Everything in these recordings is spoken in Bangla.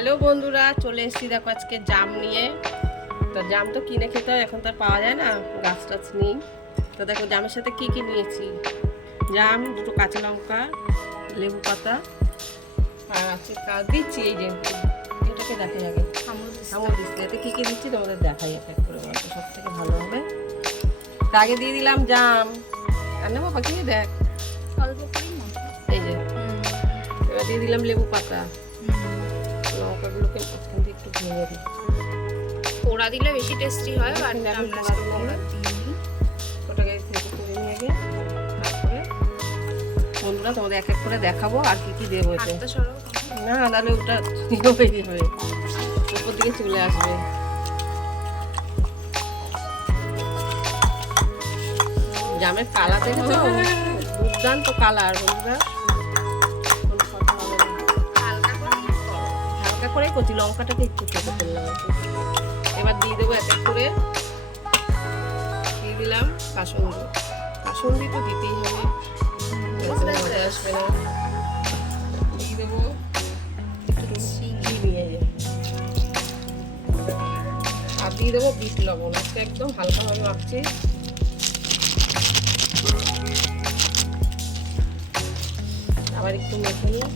হ্যালো বন্ধুরা, চলে এসেছি দেখো আজকে জাম নিয়ে। তো জাম তো কিনে খেতে হয়, এখন তো আর পাওয়া যায় না, গাছ টাছ নেই। তো দেখো জামের সাথে কি কি নিয়েছি। জাম, দুটো কাঁচা লঙ্কা, লেবু পাতা, আর আছে দিচ্ছি এই যে এটাকে দেখা যাবে আমল দিচ্ছি। এতে কী কী দিচ্ছি তোমাদের দেখাই এক এক করে, বলতে সব থেকে ভালো হবে। আগে দিয়ে দিলাম জাম, আর নেবো বাকি দেখ অল্প করি না। এই যে এবার দিয়ে দিলাম লেবু পাতা। লঙ্কাগুলোকে মাঝখান দিয়ে একটু ভেঙে দিই, পোড়া দিলে বেশি টেস্টি হয়। বাট এখন আমরা পোড়া দিলে পোড়া দিইনি। ওটাকে থেকে করে নিয়ে আগে তারপরে বন্ধুরা তোমাদের এক এক করে দেখাবো আর কি কি দেবো এতে। হাতটা সরাও। না তাহলে ওটা হয়ে যাবে, উপর দিকে চলে আসবে। জামের কালার দেখেছো, দুর্দান্ত কালার বন্ধুরা। কোনো কথা হবে না, হালকা করে করো। হালকা করেই করছি, লঙ্কাটাকে একটু কেটে ফেললাম আর কি। এবার দিয়ে দেবো এক এক করে। দিয়ে দিলাম কাসুন্দি, কাসুন্দি তো দিতেই হবে, মজা আসবে না। দিয়ে দেবো একটু চিনি নিয়ে যায়, আর দিয়ে দেবো বিট লবণ। আজকে একদম হালকাভাবে মাখছি। আবার একটু মেখে নিই,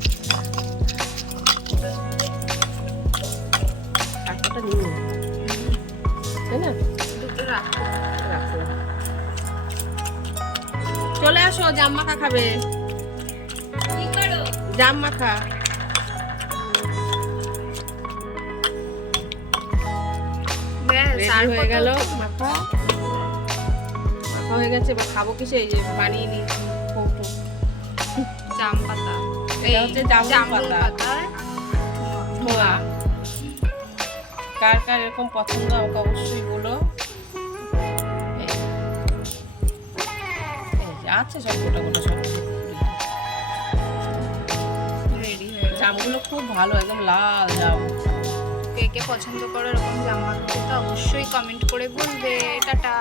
কাঁটাটা নিয়ে তাই না, দুটো রাখো। রাখলাম। চলে আসো, জাম মাখা খাবে। কি করো? জাম মাখা ব্যাস, আর রেডি হয়ে কত? গেল। মাখা মাখা হয়ে গেছে। এবার খাবো কিসে, এই যে বানিয়ে নিয়েছি কৌটো। জাম পাতা। এটা হচ্ছে জামরুল জামরুল পাতা। পাতার ধোয়া। কার কার এরকম পছন্দ আমাকে অবশ্যই বলো। এই যে আছে সব গোটা গোটা সব। রেডি হয়ে গেল। জামগুলো খুব ভালো, একদম লাল জাম। কে কে পছন্দ করো এরকম জাম মাখা খেতে অবশ্যই কমেন্ট করে বলবে। টাটা।